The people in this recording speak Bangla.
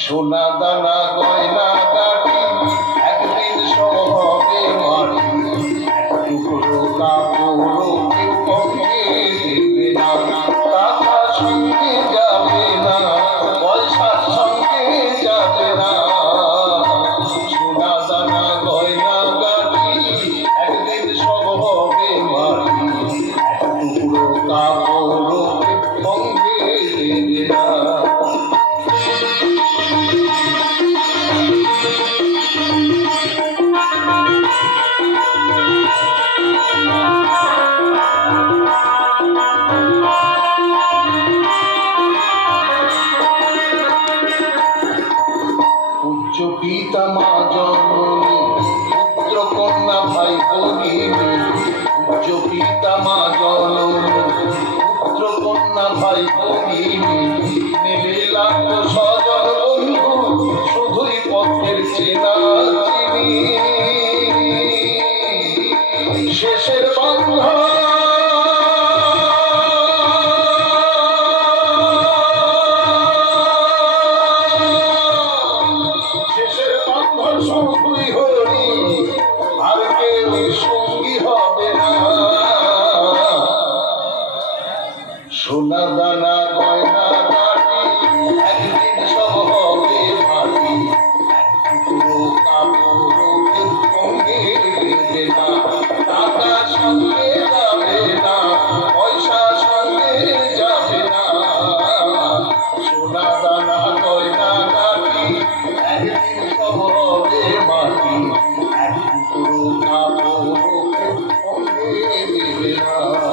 সোনা দানা গয়না গাটি সঙ্গে পিতা মা জননী পুত্র কন্যা ভাই পূজ্য পিতা মা জননী পুত্র কন্যা ভাই লাগল সজন শুধুই পথের চেনা তুই হরি আর কেউ সঙ্গী হবে সোনা দানা গয়না Hallelujah.